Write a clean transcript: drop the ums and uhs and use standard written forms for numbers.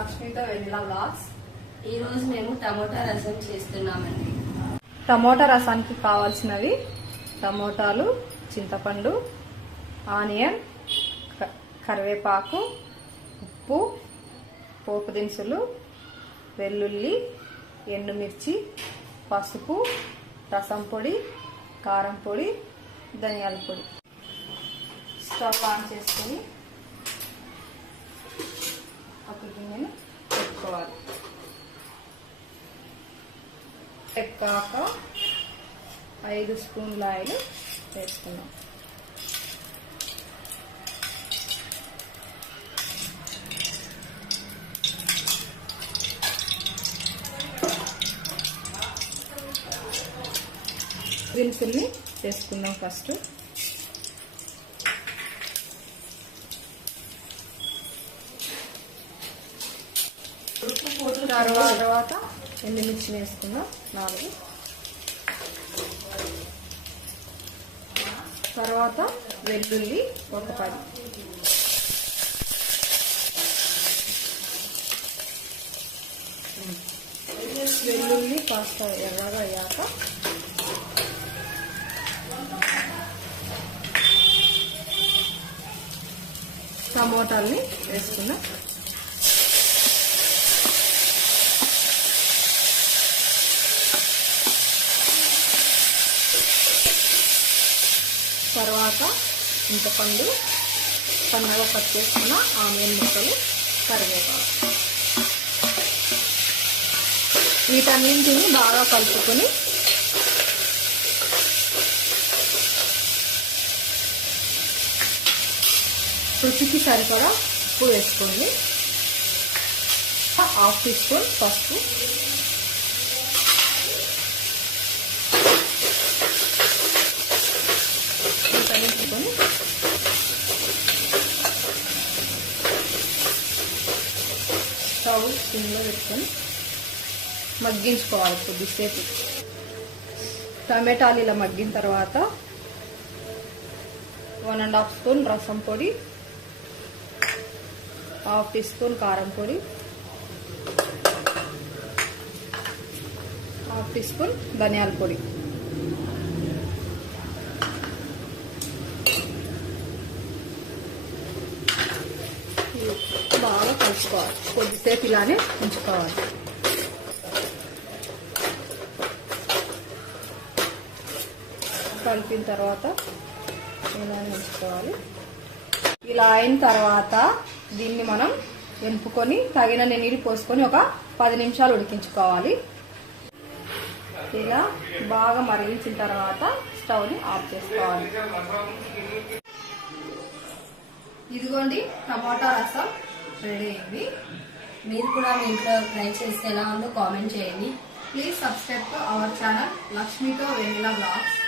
లక్ష్మితో vanilla vlogs. ఈ రోజు మేము టమోటా రసం చేస్తున్నామండి. టమోటా రసానికి కావాల్సినవి టమోటాలు, చింతపండు, ఆనియన్, కరివేపాకు, ఉప్పు, పోపు దినుసులు, వెల్లుల్లి, ఎండుమిర్చి, పసుపు, రసం పొడి, కారం పొడి, ధనియాల పొడి. స్టవ్ ఆన్ చేసుకొని ఒక గిన్నెను పెట్టుకోవాలి. ఎక్కాక 5 స్పూన్ల ఆయిల్ వేసుకున్నాం. దినుసుల్ని వేసుకుందాం. ఫస్ట్ తర్వాత ఎండుమిర్చి వేసుకుందాం 4. తర్వాత వెల్లుల్లి ఒక 10. వెల్లుల్లి కాస్త ఎర్రగా అయ్యాక టమోటాల్ని వేసుకుందాం. తర్వాత చింతపండు, సన్నగా కట్ చేసుకున్న ఆనియన్ ముక్కలు, కరివేపాకు, వీటన్నింటిని బాగా కలుపుకొని రుచికి సరిపడా ఉప్పు వేసుకోండి. 1/2 టీ స్పూన్ పసుపు, వీటన్నింటిని స్టవ్ సిమ్లో పెట్టుకొని మగ్గించుకోవాలి కొద్దిసేపు. టమాటాలు ఇలా మగ్గిన తర్వాత 1.5 స్పూన్ రసం పొడి, 1/2 టీ స్పూన్ కారం పొడి, 1/2 టీ స్పూన్ ధనియాల పొడి, బాగా కలుపుకోవాలి. కొద్దిసేపు ఇలానే ఉంచుకోవాలి. కలిపిన తర్వాత ఇలానే ఉంచుకోవాలి. ఇలా అయిన తర్వాత దీన్ని మనం ఎంపుకొని తగినన్ని నీళ్ళు పోసుకొని ఒక 10 నిమిషాలు ఉడికించుకోవాలి. ఇలా బాగా మరిగించిన తర్వాత స్టవ్ని ఆఫ్ చేసుకోవాలి. ఇదిగోండి టమాటా రసం రెడీ అయింది. మీరు కూడా మీ ఇంట్లో ట్రై చేస్తే ఎలా ఉందో కామెంట్ చేయండి. Please subscribe to our channel లక్ష్మితో వెనిలా వ్లాగ్స్.